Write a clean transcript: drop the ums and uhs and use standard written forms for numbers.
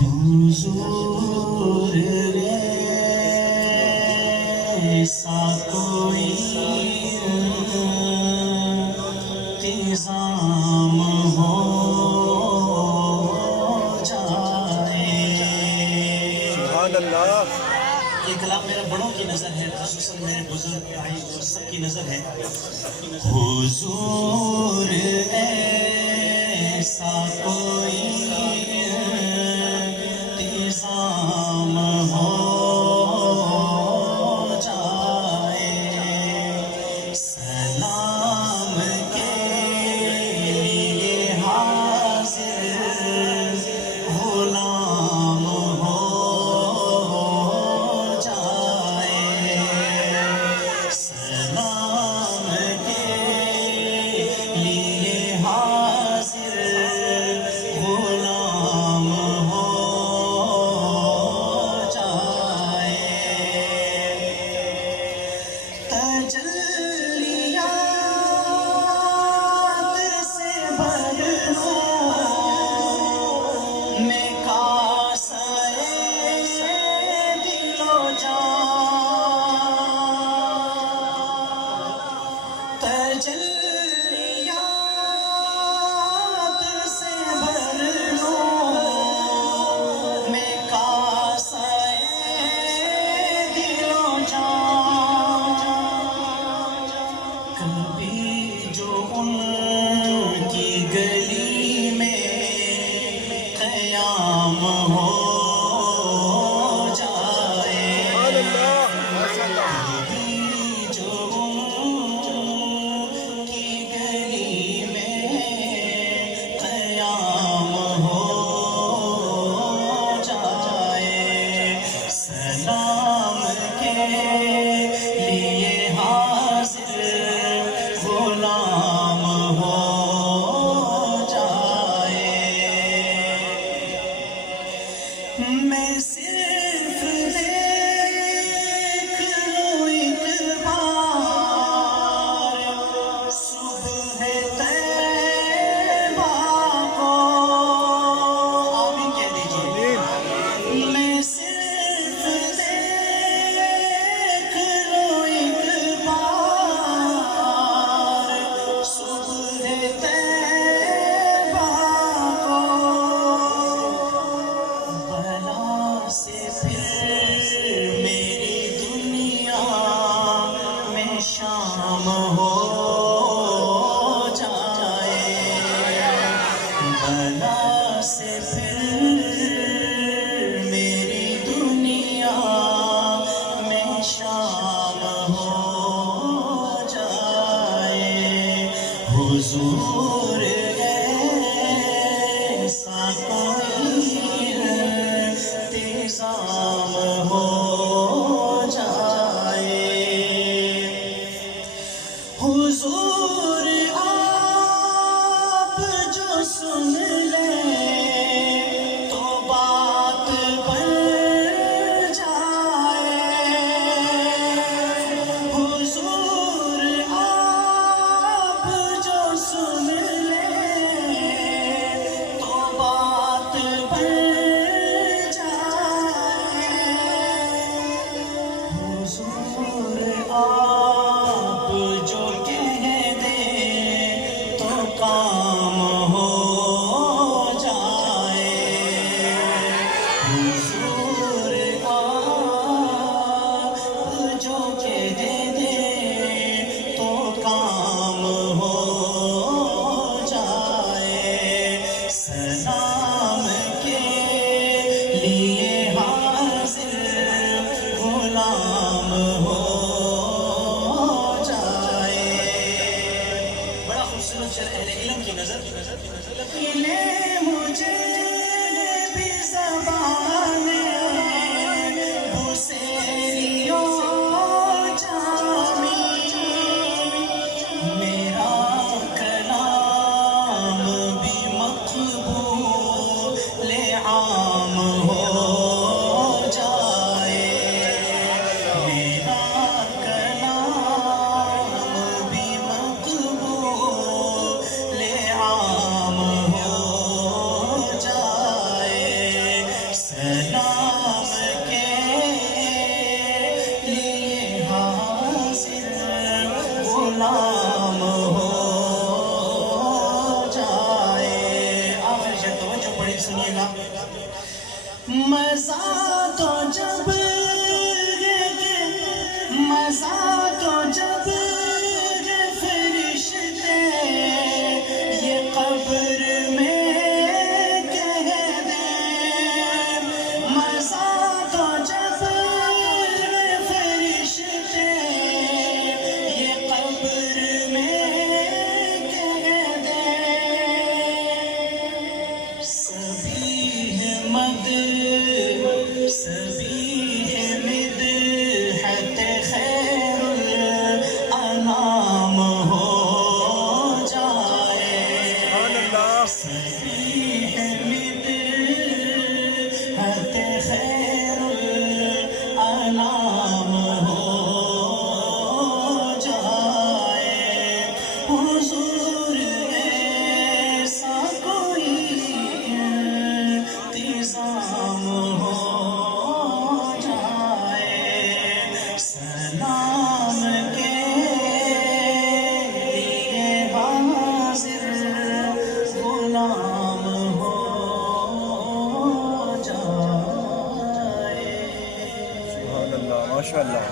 حضور ایسا کوئی انتظام ہو جائے. سبحان اللہ. یہ کلام میرا بڑوں کی نظر ہے، خصوصاً میرے بزرگ بھائی سب کی نظر ہے. حضور ایسا کوئی انتظام ہو جائے، سلام کے لیے حاضر غلام ہو جائے، سلام کے لیے حاضر غلام ہو جائے. تجلیات سے بھر لو میں کاسے دل و جان، تجلیات سے بھر لو میں کاسے دل و جان. کبھی جو ان کی گلی میں قیام ہو جائے، کبھی جو ان کی گلی میں قیام ہو جائے، سلام کے لیے حاضر غلام ہو جائے. میں صرف دیکھ لوں ایک بار صبح طیبہ کو، آمین کہہ دیجیے. میں صرف دیکھ لوں ایک بار صبح طیبہ کو، بلا سے پھر میری دنیا میں شام ہو جائے، بلا سے پھر میری دنیا میں شام ہو جائے. حضور ایسا کوئی انتظام ہو جائے. حضور آپ جو سن لیں تو بات بن جائے، حضور آپ جو سن لیں تو بات بن جائے، حضور آپ جو کہہ دیں تو کام ہو جائے، حضور آپ جو کہہ دیں تو کام ہو جائے، سلام کے لیے حاضر غلام ہو جائے. بڑا خوبصورت شعر اہل علم کی نظر. لکھیلیں مجھے بھی زبان بسیریوں جامی، میرا کلام بھی مقبول عام ہو جائے، میرا کلام بھی مقبول عام ہو مزہ تو جب مزہ تو جب فرشتے یہ قبر میں کہہ دیں، مزہ تو جب فرشتے یہ قبر میں کہہ دیں، سبھی ہے مدحت خیر الانام ہو جائے، سبحان اللہ سبھی ہے مدحت خیر الانام ہو جائے، حضور ایسا کوئی انتظام ہو جائے، سلام کے لیے حاضر غلام ہو جائے۔ سبحان اللہ، ماشاء اللہ۔